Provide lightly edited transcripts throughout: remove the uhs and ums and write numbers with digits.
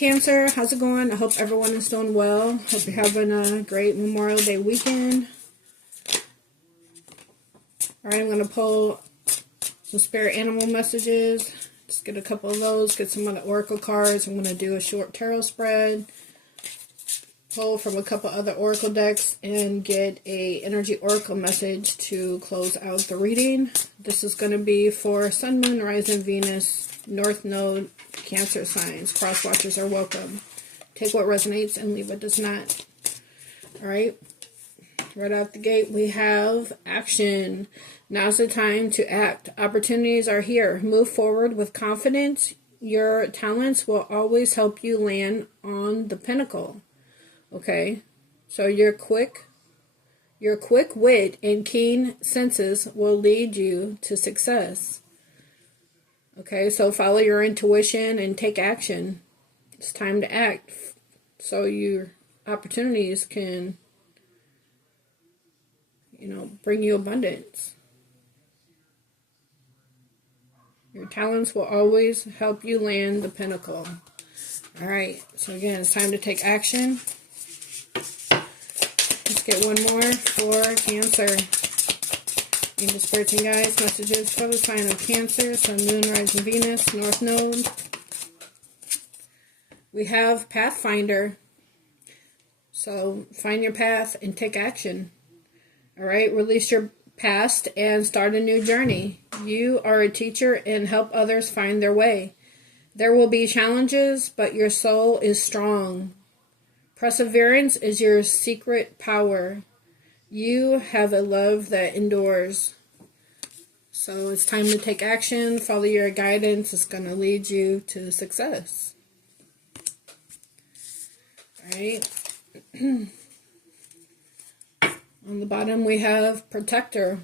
Cancer. How's it going? I hope everyone is doing well. Hope you're having a great Memorial Day weekend. Alright, I'm going to pull some spirit animal messages. Just get a couple of those. Get some of the oracle cards. I'm going to do a short tarot spread. Pull from a couple other oracle decks and get a energy oracle message to close out the reading. This is going to be for Sun, Moon, Rising, Venus, North Node, Cancer signs. Cross watchers are welcome. Take what resonates and leave what does not. Alright. Right out the gate we have action. Now's the time to act. Opportunities are here. Move forward with confidence. Your talents will always help you land on the pinnacle. Okay, so your quick wit and keen senses will lead you to success. Okay, so follow your intuition and take action. It's time to act so your opportunities can, bring you abundance. Your talents will always help you land the pinnacle. All right, so again, it's time to take action. Let's get one more for Cancer. Angel, spirits, and guides, messages for the sign of Cancer, Sun, Moon, Rising, Venus, North Node. We have Pathfinder. So find your path and take action. All right, release your past and start a new journey. You are a teacher and help others find their way. There will be challenges, but your soul is strong. Perseverance is your secret power. You have a love that endures. So it's time to take action. Follow your guidance. It's going to lead you to success. Alright. On the bottom we have Protector.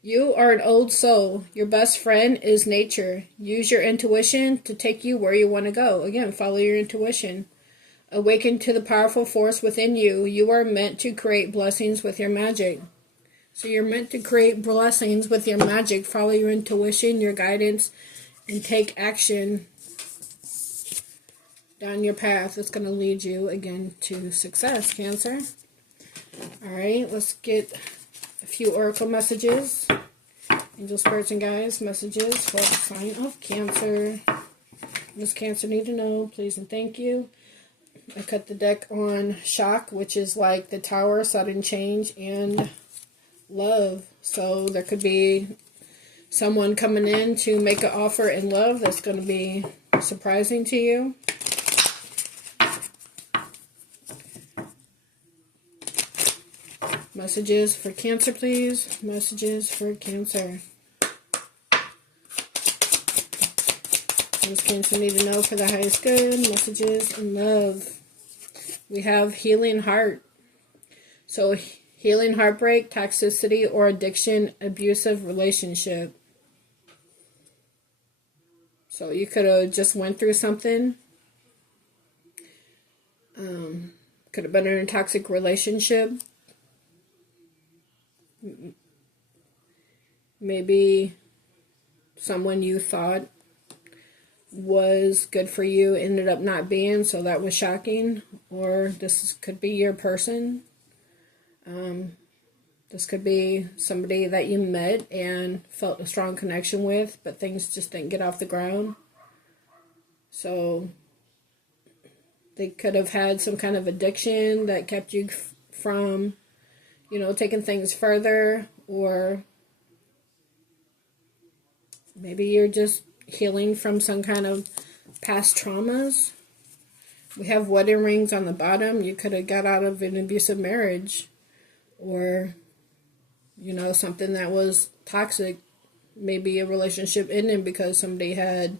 You are an old soul. Your best friend is nature. Use your intuition to take you where you want to go. Again, follow your intuition. Awaken to the powerful force within you. You are meant to create blessings with your magic. So you're meant to create blessings with your magic. Follow your intuition, your guidance, and take action down your path. It's going to lead you, again, to success, Cancer. Alright, let's get a few oracle messages. Angel, spirits, and guides, messages for the sign of Cancer. What does Cancer need to know? Please and thank you. I cut the deck on shock, which is like the Tower, sudden change, and love. So there could be someone coming in to make an offer in love that's going to be surprising to you. Messages for Cancer, please. Messages for Cancer. What does Cancer need to know for the highest good? Messages and love. We have healing heart. So healing heartbreak, toxicity, or addiction, abusive relationship. So you could have just went through something. Could have been in a toxic relationship. Maybe someone you thought was good for you ended up not being, so that was shocking. Or this could be your person. This could be somebody that you met and felt a strong connection with, but things just didn't get off the ground. So they could have had some kind of addiction that kept you from, taking things further. Or maybe you're just healing from some kind of past traumas. We have wedding rings on the bottom. You could have got out of an abusive marriage, or something that was toxic. Maybe a relationship ended because somebody had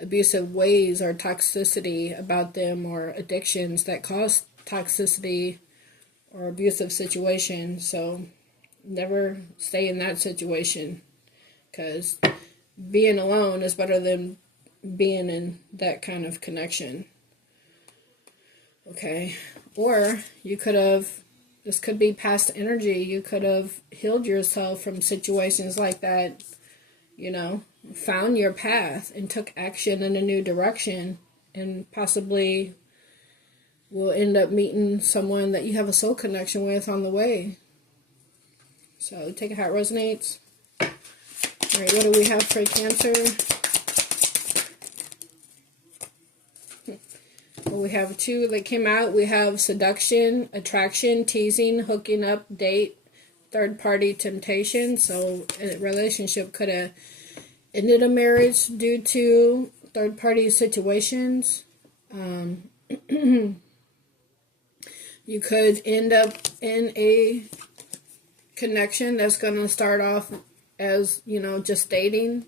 abusive ways or toxicity about them, or addictions that caused toxicity or abusive situation. So never stay in that situation, because being alone is better than being in that kind of connection. Okay. Or you could have, this could be past energy. You could have healed yourself from situations like that, found your path and took action in a new direction and possibly will end up meeting someone that you have a soul connection with on the way. So take it how it resonates. All right, what do we have for Cancer? Well, we have two that came out. We have seduction, attraction, teasing, hooking up, date, third-party temptation. So a relationship could have ended a marriage due to third-party situations. You could end up in a connection that's going to start off as, just dating.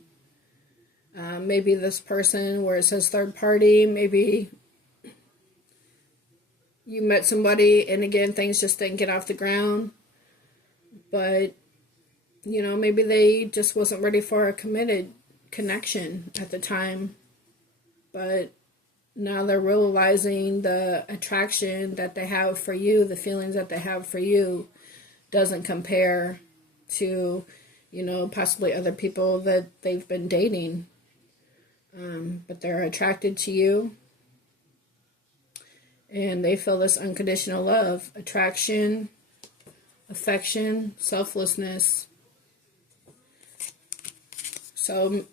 Maybe this person where it says third party, maybe you met somebody and again things just didn't get off the ground, but maybe they just wasn't ready for a committed connection at the time, but now they're realizing the attraction that they have for you, the feelings that they have for you doesn't compare to possibly other people that they've been dating, but they're attracted to you. And they feel this unconditional love, attraction, affection, selflessness. So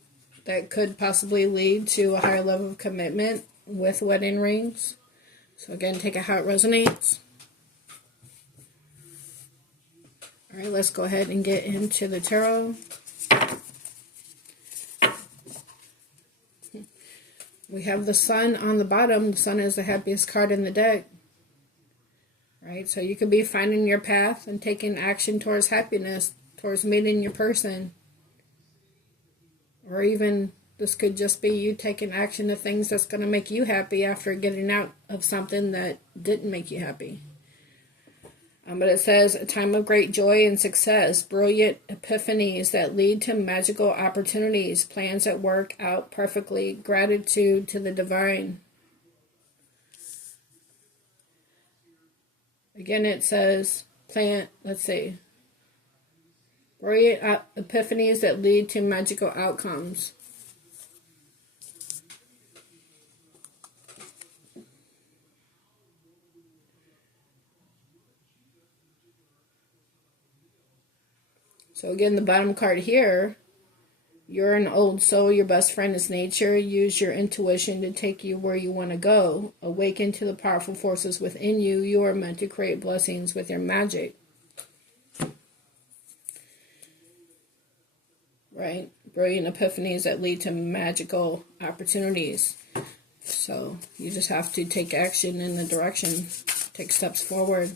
that could possibly lead to a higher level of commitment with wedding rings. So again, take it how it resonates. All right, let's go ahead and get into the tarot. We have the Sun on the bottom. The Sun is the happiest card in the deck. Right? So you could be finding your path and taking action towards happiness, towards meeting your person. Or even this could just be you taking action to things that's going to make you happy after getting out of something that didn't make you happy. But it says, a time of great joy and success, brilliant epiphanies that lead to magical opportunities, plans that work out perfectly, gratitude to the divine. Again, it says, brilliant epiphanies that lead to magical outcomes. So again, the bottom card here, you're an old soul, your best friend is nature. Use your intuition to take you where you want to go. Awaken to the powerful forces within you. You are meant to create blessings with your magic. Right? Brilliant epiphanies that lead to magical opportunities. So you just have to take action in the direction, take steps forward.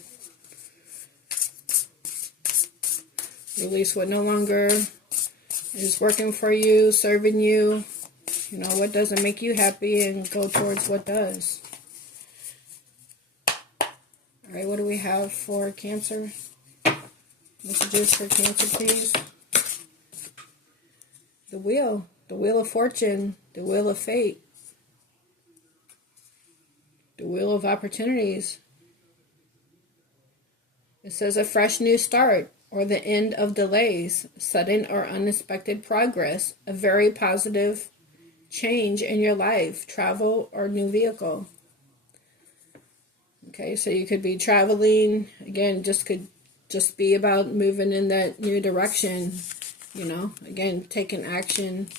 Release what no longer is working for you, serving you, what doesn't make you happy, and go towards what does. All right, what do we have for Cancer? Messages for Cancer, please. The Wheel of Fortune, the Wheel of Fate, the Wheel of Opportunities. It says a fresh new start, or the end of delays, sudden or unexpected progress, a very positive change in your life, travel or new vehicle. Okay, so you could be traveling, again, could just be about moving in that new direction, again, taking action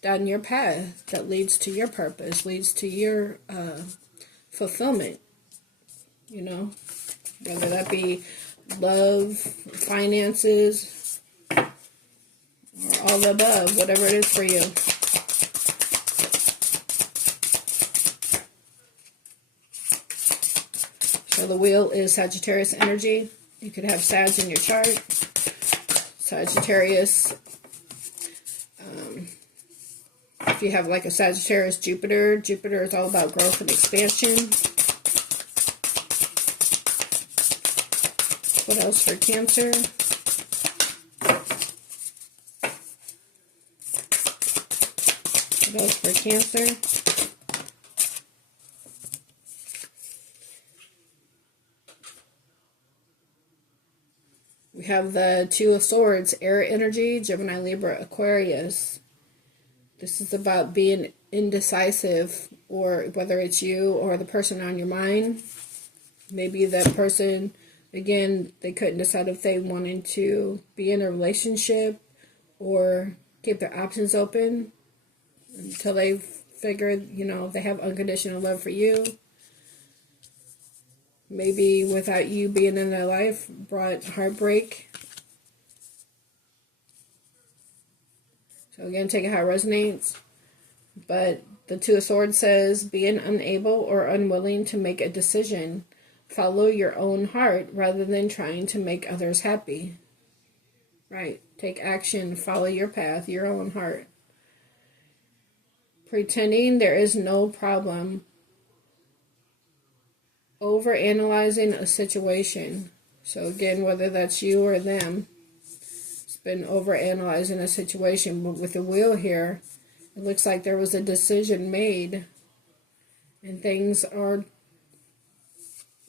down your path that leads to your purpose, leads to your fulfillment, whether that be love, finances, or all the above, whatever it is for you. So the wheel is Sagittarius energy. You could have Sag in your chart. Sagittarius, if you have like a Sagittarius Jupiter is all about growth and expansion. What else for Cancer? What else for Cancer? We have the Two of Swords, air energy, Gemini, Libra, Aquarius. This is about being indecisive or whether it's you or the person on your mind. Maybe that person, again, they couldn't decide if they wanted to be in a relationship or keep their options open until they figured, they have unconditional love for you. Maybe without you being in their life brought heartbreak. So again, take it how it resonates. But the Two of Swords says, being unable or unwilling to make a decision. Follow your own heart rather than trying to make others happy. Right. Take action. Follow your path, your own heart. Pretending there is no problem. Overanalyzing a situation. So again, whether that's you or them, it's been overanalyzing a situation. But with the wheel here, it looks like there was a decision made and things are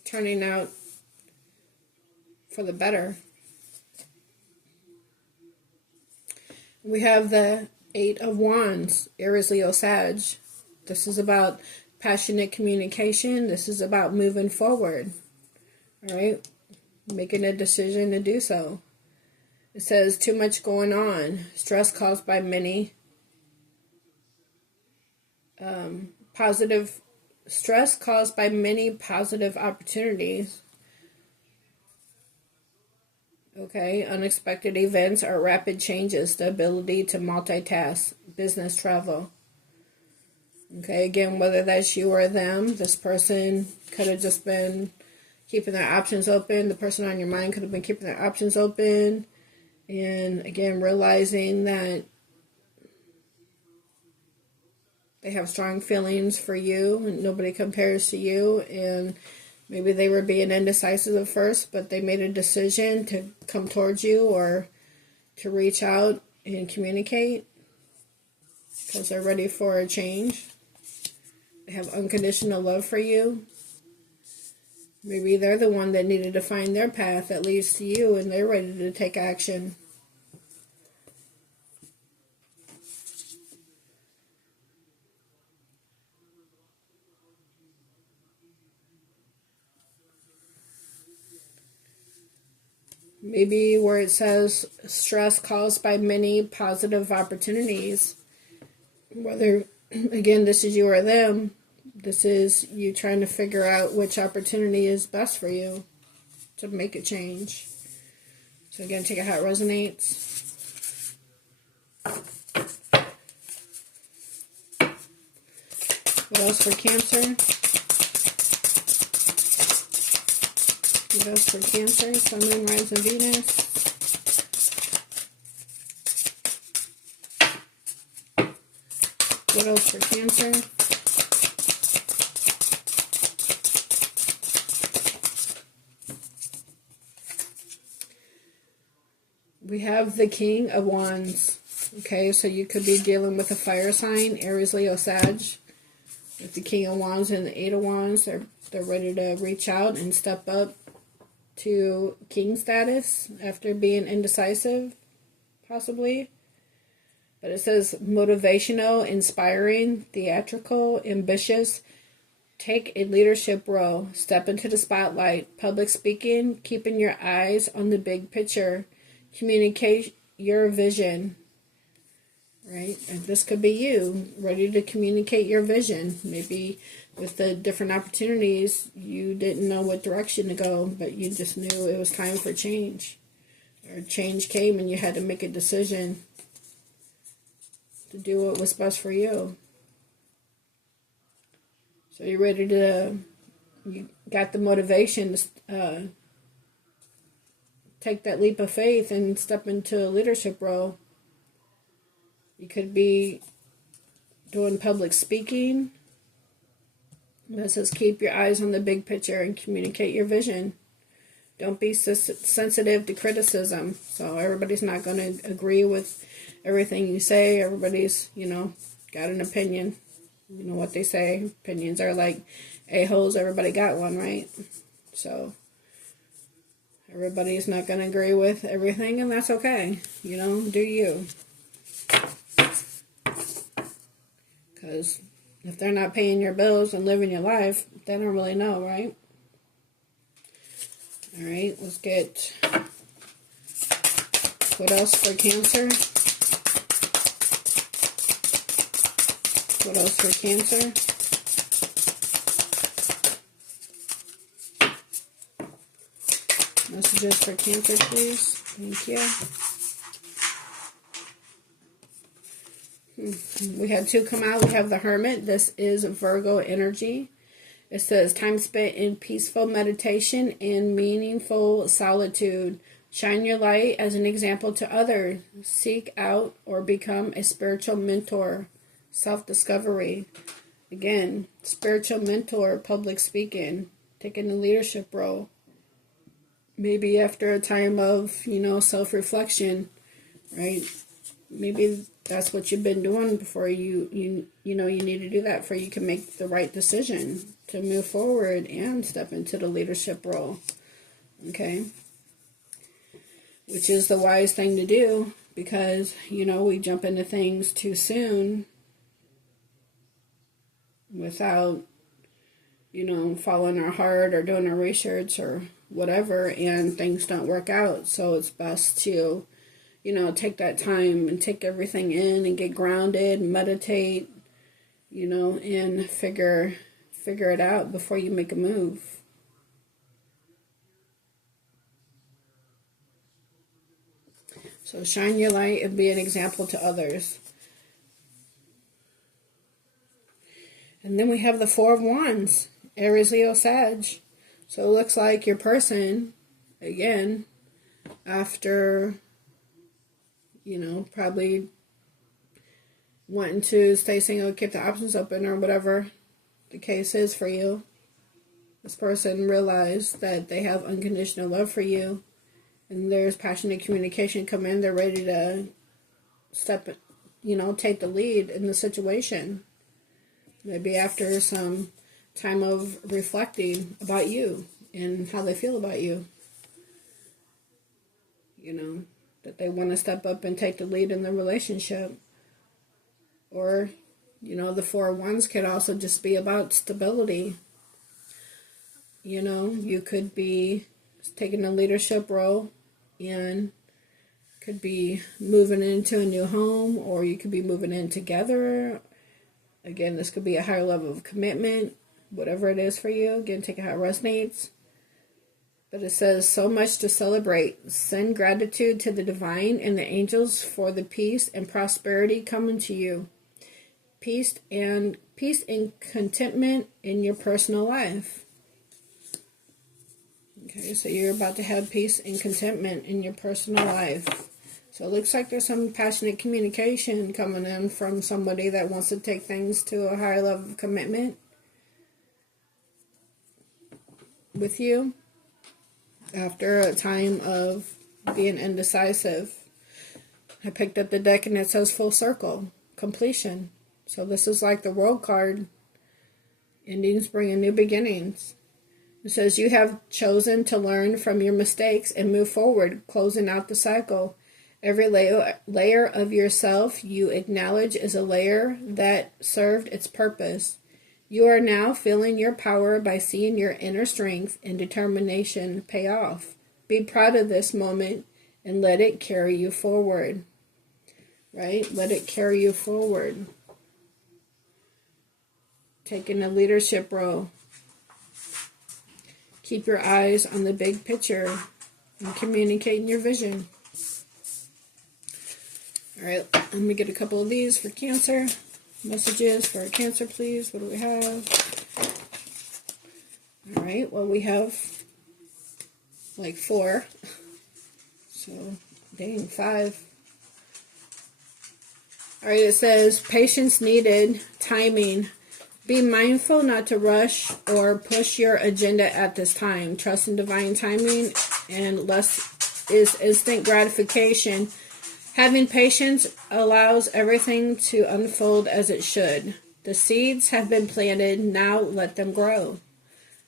turning out for the better. We have the Eight of Wands, Aries, Leo, Sag. This is about passionate communication. This is about moving forward. All right? Making a decision to do so. It says too much going on. Stress caused by many positive opportunities. Okay, unexpected events or rapid changes, the ability to multitask, business travel. Okay, again, whether that's you or them, this person could have just been keeping their options open. The person on your mind could have been keeping their options open. And again, realizing that they have strong feelings for you and nobody compares to you. And maybe they were being indecisive at first, but they made a decision to come towards you or to reach out and communicate because they're ready for a change. They have unconditional love for you. Maybe they're the one that needed to find their path that leads to you and they're ready to take action. Maybe where it says stress caused by many positive opportunities, whether, again, this is you or them, this is you trying to figure out which opportunity is best for you to make a change. So again, take it how it resonates. What else for Cancer? What else for Cancer? Sun, Moon, Rise, and Venus. What else for Cancer? We have the King of Wands. Okay, so you could be dealing with a fire sign, Aries, Leo, Sag. With the King of Wands and the Eight of Wands, they're ready to reach out and step up to king status after being indecisive, possibly. But it says motivational, inspiring, theatrical, ambitious. Take a leadership role. Step into the spotlight. Public speaking, keeping your eyes on the big picture. Communicate your vision. Right? And this could be you, ready to communicate your vision. Maybe with the different opportunities, you didn't know what direction to go, but you just knew it was time for change. Or change came and you had to make a decision to do what was best for you. So you're ready to, you got the motivation to take that leap of faith and step into a leadership role. You could be doing public speaking. It says keep your eyes on the big picture and communicate your vision. Don't be sensitive to criticism. So everybody's not going to agree with everything you say. Everybody's, got an opinion. You know what they say. Opinions are like a-holes. Everybody got one, right? So everybody's not going to agree with everything, and that's okay. Do you. Because If they're not paying your bills and living your life, they don't really know, right? All right, let's get, what else for Cancer? What else for Cancer? Messages for Cancer, please. Thank you. We had 2 come out. We have the Hermit. This is Virgo energy. It says, time spent in peaceful meditation and meaningful solitude. Shine your light as an example to others. Seek out or become a spiritual mentor. Self-discovery. Again, spiritual mentor, public speaking, taking the leadership role. Maybe after a time of, self-reflection, right? Maybe that's what you've been doing before you need to do that before you can make the right decision to move forward and step into the leadership role. Okay? Which is the wise thing to do, because, we jump into things too soon without, following our heart or doing our research or whatever, and things don't work out. So it's best to, take that time and take everything in and get grounded, meditate, and figure it out before you make a move. So shine your light and be an example to others. And then we have the 4 of Wands, Aries, Leo, Sag. So it looks like your person, again, after, probably wanting to stay single, keep the options open, or whatever the case is for you, this person realized that they have unconditional love for you, and there's passionate communication come in. They're ready to take the lead in the situation. Maybe after some time of reflecting about you and how they feel about you. That they want to step up and take the lead in the relationship. Or, the 4 of Wands could also just be about stability. You could be taking a leadership role and could be moving into a new home, or you could be moving in together. Again, this could be a higher level of commitment, whatever it is for you. Again, take it how it resonates. But it says, so much to celebrate. Send gratitude to the divine and the angels for the peace and prosperity coming to you. Peace and contentment in your personal life. Okay, so you're about to have peace and contentment in your personal life. So it looks like there's some passionate communication coming in from somebody that wants to take things to a higher level of commitment with you after a time of being indecisive. I picked up the deck and it says full circle, completion. So this is like the World card. Endings bringing new beginnings. It says you have chosen to learn from your mistakes and move forward, closing out the cycle. Every layer of yourself you acknowledge is a layer that served its purpose. You are now feeling your power by seeing your inner strength and determination pay off. Be proud of this moment and let it carry you forward. Right? Let it carry you forward. Taking a leadership role. Keep your eyes on the big picture and communicating your vision. All right, let me get a couple of these for Cancer. Messages for Cancer, please. What do we have? All right, well, we have like 4. So, dang, 5. All right, it says, patience needed, timing. Be mindful not to rush or push your agenda at this time. Trust in divine timing and less is instant gratification. Having patience allows everything to unfold as it should. The seeds have been planted, now let them grow.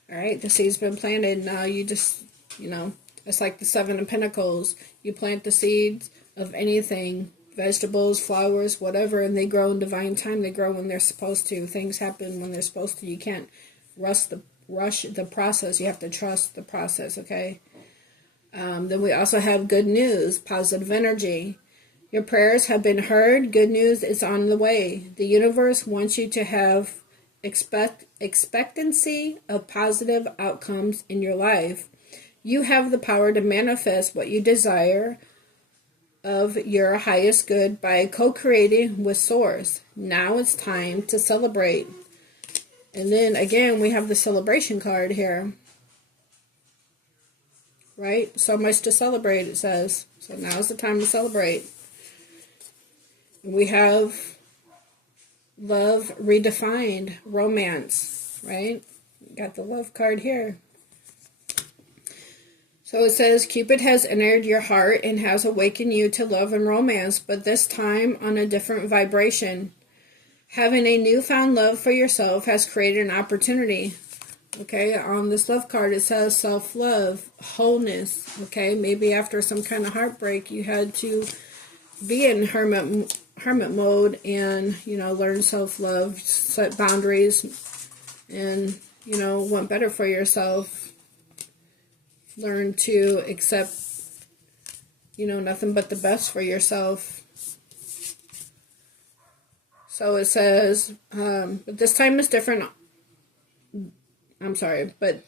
Alright, the seed's been planted, now you just, it's like the 7 of Pentacles. You plant the seeds of anything vegetables, flowers, whatever, and they grow in divine time. They grow when they're supposed to. Things happen when they're supposed to. You can't rush the process. You have to trust the process, okay? Then we also have good news, positive energy. Your prayers have been heard. Good news is on the way. The universe wants you to have expectancy of positive outcomes in your life. You have the power to manifest what you desire of your highest good by co-creating with Source. Now it's time to celebrate. And then again, we have the celebration card here. Right? So much to celebrate, it says. So now's the time to celebrate. We have love redefined, romance, right? Got the love card here. So it says, Cupid has entered your heart and has awakened you to love and romance, but this time on a different vibration. Having a newfound love for yourself has created an opportunity. Okay, on this love card it says self-love, wholeness. Okay, maybe after some kind of heartbreak you had to be in hermit mode and, learn self-love, set boundaries, and, want better for yourself. Learn to accept, nothing but the best for yourself. So it says, but this time is different. But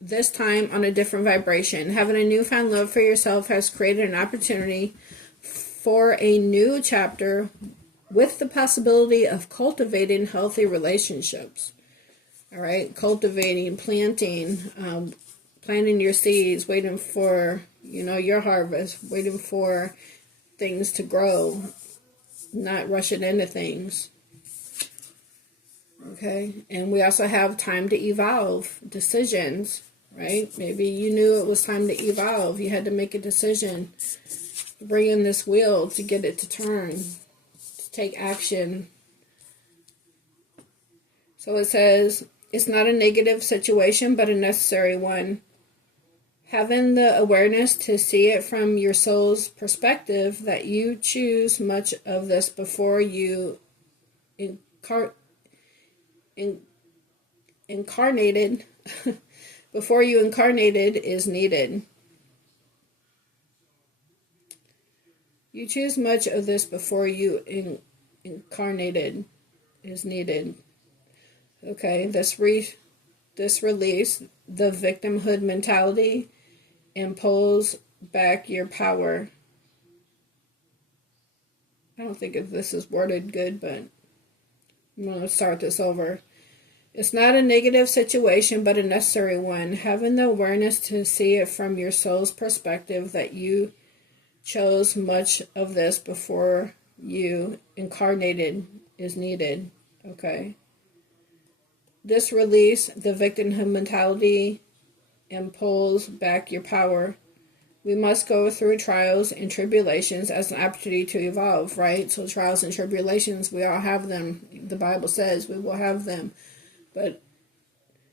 this time on a different vibration. Having a newfound love for yourself has created an opportunity for a new chapter with the possibility of cultivating healthy relationships. All right, cultivating, planting your seeds, waiting for, your harvest, waiting for things to grow, not rushing into things. Okay, and we also have time to evolve, decisions, right? Maybe you knew it was time to evolve. You had to make a decision, bring in this wheel to get it to turn, to take action. So it says, it's not a negative situation, but a necessary one. Having the awareness to see it from your soul's perspective, that you choose much of this before you incarnated before you incarnated is needed. You choose much of this before you incarnated is needed. Okay, this release the victimhood mentality and pulls back your power. I don't think if this is worded good, but I'm going to start this over. It's not a negative situation, but a necessary one. Having the awareness to see it from your soul's perspective, that you chose much of this before you incarnated is needed. Okay. This release the victimhood mentality and pulls back your power. We must go through trials and tribulations as an opportunity to evolve, right? So trials and tribulations, we all have them. The Bible says we will have them. But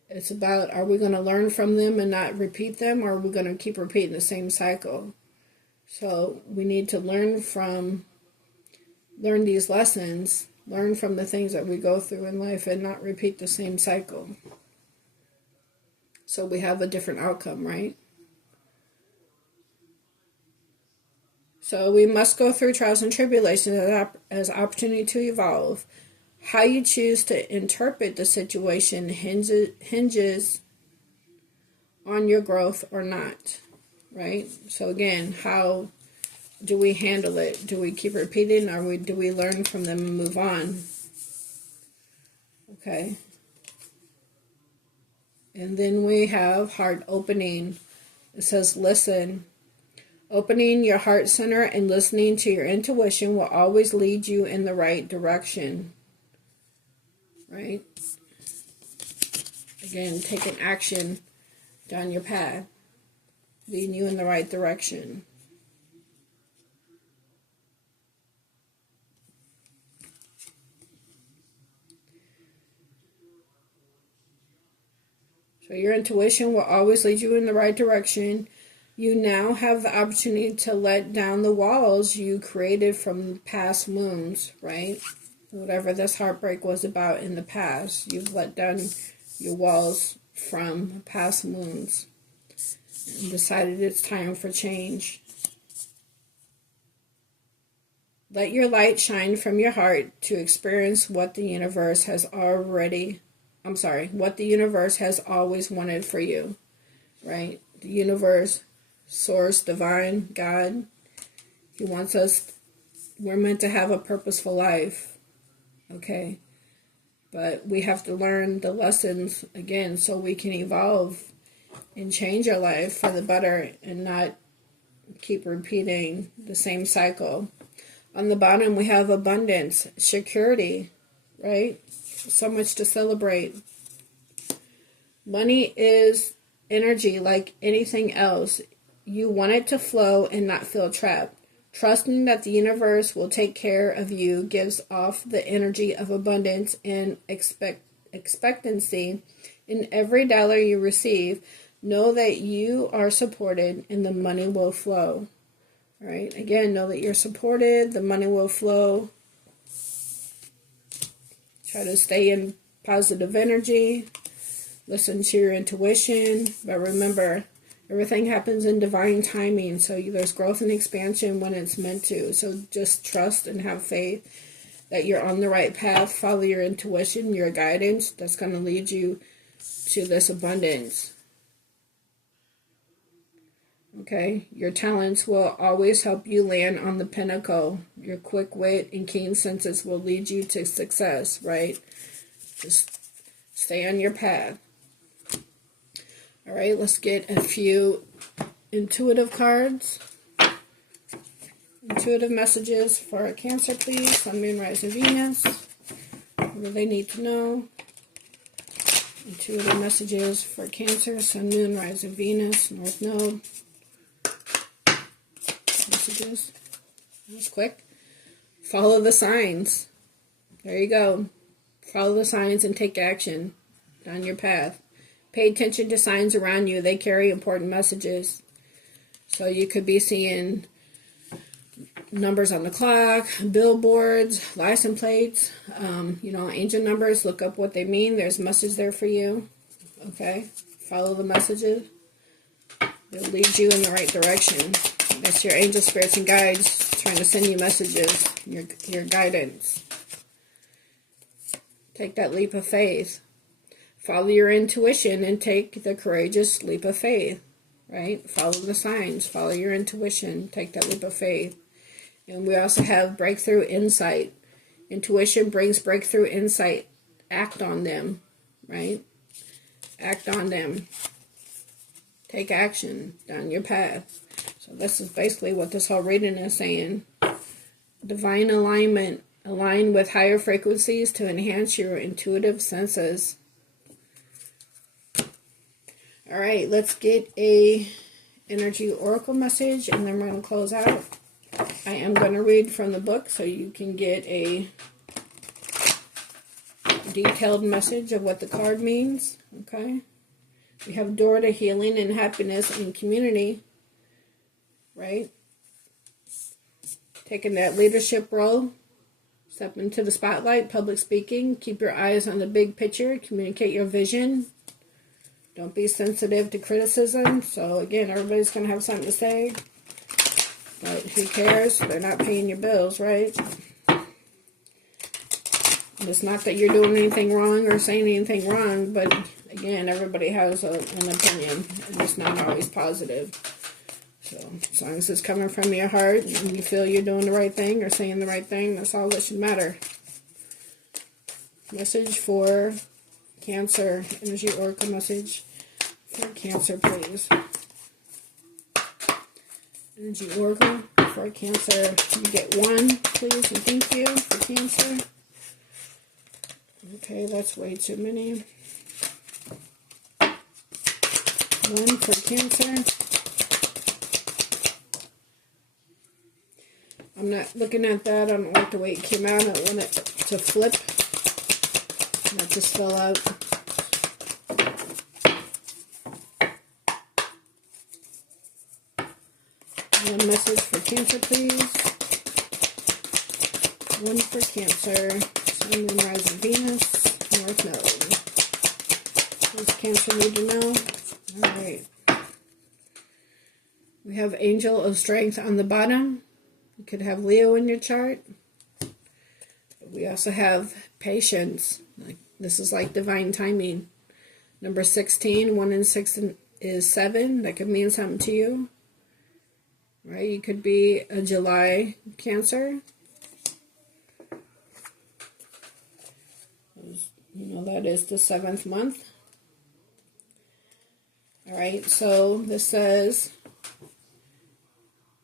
it's about, are we going to learn from them and not repeat them, or are we going to keep repeating the same cycle? So we need to learn these lessons, learn from the things that we go through in life and not repeat the same cycle. So we have a different outcome, right? So we must go through trials and tribulations as opportunity to evolve. How you choose to interpret the situation hinges on your growth or not, right? So again, how do we handle it? Do we keep repeating, or do we learn from them and move on? Okay. And then we have heart opening. It says, listen. Opening your heart center and listening to your intuition will always lead you in the right direction. Right? Again, taking action down your path, leading you in the right direction. So your intuition will always lead you in the right direction. You now have the opportunity to let down the walls you created from past wounds, right? Whatever this heartbreak was about in the past, you've let down your walls from past wounds and decided it's time for change. Let your light shine from your heart to experience what the universe has what the universe has always wanted for you, right? The universe, source, divine, God, He wants us, we're meant to have a purposeful life, okay? But we have to learn the lessons, again, so we can evolve and change our life for the better and not keep repeating the same cycle. On the bottom, we have abundance, security, right? So much to celebrate. Money is energy like anything else. You want it to flow and not feel trapped. Trusting that the universe will take care of you gives off the energy of abundance and expectancy. In every dollar you receive, know that you are supported and the money will flow. All right, again, know that you're supported, the money will flow. Try to stay in positive energy. Listen to your intuition. But remember, everything happens in divine timing. So there's growth and expansion when it's meant to. So just trust and have faith that you're on the right path. Follow your intuition, your guidance. That's going to lead you to this abundance. Okay, your talents will always help you land on the pinnacle. Your quick wit and keen senses will lead you to success, right? Just stay on your path. All right, let's get a few intuitive cards. Intuitive messages for Cancer, please. Sun, Moon, Rising, Venus. What do they need to know? Intuitive messages for Cancer, Sun, Moon, Rising, Venus, North Node. Messages. That was quick. Follow the signs. There you go. Follow the signs and take action on your path. Pay attention to signs around you. They carry important messages. So you could be seeing numbers on the clock, billboards, license plates, angel numbers. Look up what they mean. There's a message there for you. Okay? Follow the messages. It'll lead you in the right direction. That's your angel spirits and guides trying to send you messages, your guidance. Take that leap of faith. Follow your intuition and take the courageous leap of faith, right? Follow the signs. Follow your intuition. Take that leap of faith. And we also have breakthrough insight. Intuition brings breakthrough insight. Act on them, right? Act on them. Take action down your path. So this is basically what this whole reading is saying. Divine alignment. Align with higher frequencies to enhance your intuitive senses. All right, let's get a energy oracle message, and then we're going to close out. I am going to read from the book so you can get a detailed message of what the card means. Okay. We have door to healing and happiness and community. Right? Taking that leadership role. Step into the spotlight, public speaking. Keep your eyes on the big picture. Communicate your vision. Don't be sensitive to criticism. So again, everybody's going to have something to say. But who cares? They're not paying your bills, right? It's not that you're doing anything wrong or saying anything wrong, but again, everybody has an opinion, and it's not always positive. So as long as it's coming from your heart and you feel you're doing the right thing or saying the right thing, that's all that should matter. Message for Cancer, energy oracle message for Cancer, please. Energy oracle for Cancer. You get one, please, and thank you for Cancer. Okay, that's way too many. One for Cancer. I'm not looking at that. I don't like the way it came out. I want it to flip. That just fell out. One message for Cancer, please. One for Cancer. Sun, Moon, Rising, Venus. North Node. What does Cancer need to know? Alright. We have Angel of Strength on the bottom. You could have Leo in your chart. We also have Patience. This is like divine timing. Number 16, 1 and 6 is 7. That could mean something to you. Right? You could be a July Cancer. You know, that is the 7th month. Alright, so this says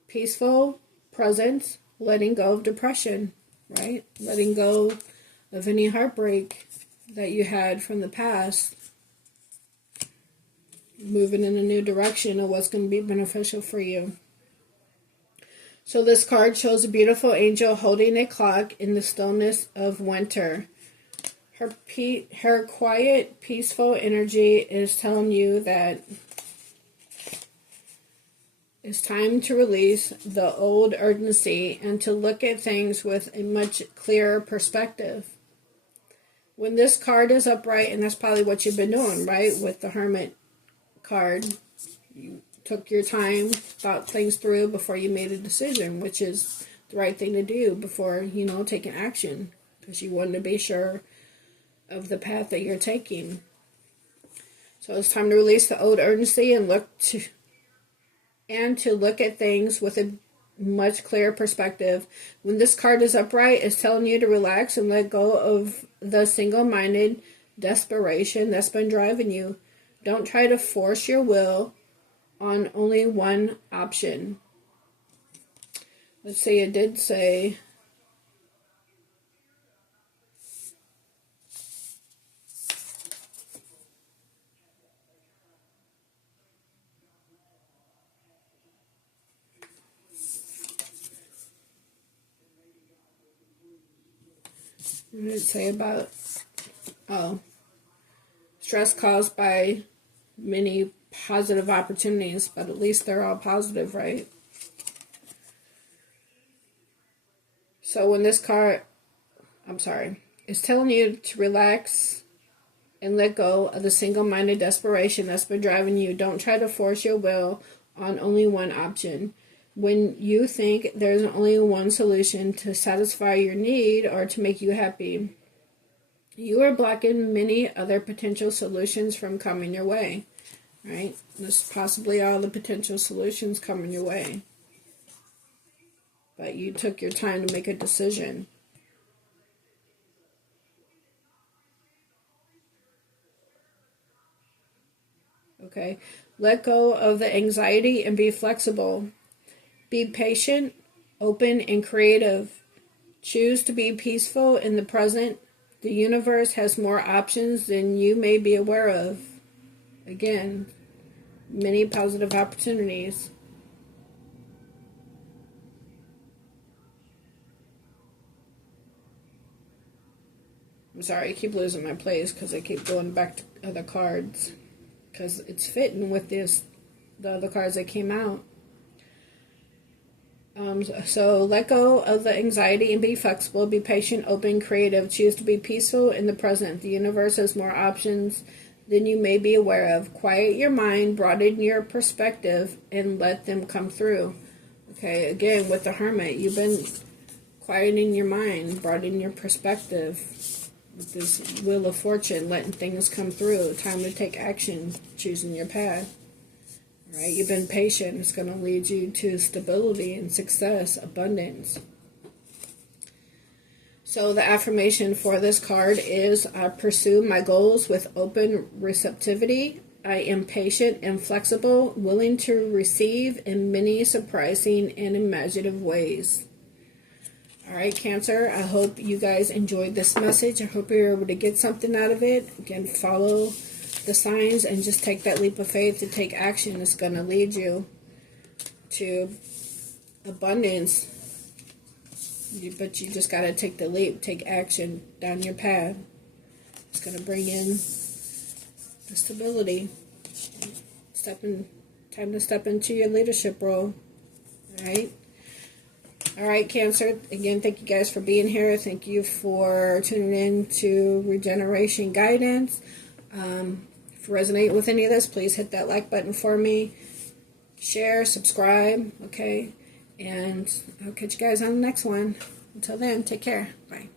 peaceful presence, letting go of depression, right? Letting go of any heartbreak that you had from the past. Moving in a new direction of what's going to be beneficial for you. So this card shows a beautiful angel holding a clock in the stillness of winter. Her quiet, peaceful energy is telling you that it's time to release the old urgency and to look at things with a much clearer perspective. When this card is upright, and that's probably what you've been doing, right? With the Hermit card, you took your time, thought things through before you made a decision, which is the right thing to do before, you know, taking action, because you wanted to be sure of the path that you're taking. So it's time to release the old urgency and to look at things with a much clearer perspective. When this card is upright, it's telling you to relax and let go of the single-minded desperation that's been driving you. Don't try to force your will on only one option. Let's see, it did say what did it say about stress caused by many positive opportunities, but at least they're all positive, right? So when this card, it's telling you to relax and let go of the single-minded desperation that's been driving you. Don't try to force your will on only one option. When you think there's only one solution to satisfy your need or to make you happy, you are blocking many other potential solutions from coming your way. Right? There's possibly all the potential solutions coming your way. But you took your time to make a decision. Okay? Let go of the anxiety and be flexible. Be patient, open, and creative. Choose to be peaceful in the present. The universe has more options than you may be aware of. Again, many positive opportunities. I'm sorry, I keep losing my place because I keep going back to other cards. Because it's fitting with the other cards that came out. So let go of the anxiety and be flexible. Be patient, open, creative. Choose to be peaceful in the present. The universe has more options than you may be aware of. Quiet your mind, broaden your perspective, and let them come through. Okay, again, with the Hermit, you've been quieting your mind, broadening your perspective. With this Wheel of Fortune, letting things come through. Time to take action, choosing your path. All right, you've been patient. It's going to lead you to stability and success, abundance. So the affirmation for this card is, I pursue my goals with open receptivity. I am patient and flexible, willing to receive in many surprising and imaginative ways. All right, Cancer, I hope you guys enjoyed this message. I hope you're able to get something out of it. Again, follow the signs and just take that leap of faith to take action. It's going to lead you to abundance. But you just got to take the leap, take action down your path. It's going to bring in the stability. Time to step into your leadership role. Right? All right, Cancer. Again, thank you guys for being here. Thank you for tuning in to Regeneration Guidance. If you resonate with any of this, please hit that like button for me. Share, subscribe, okay? And I'll catch you guys on the next one. Until then, take care. Bye.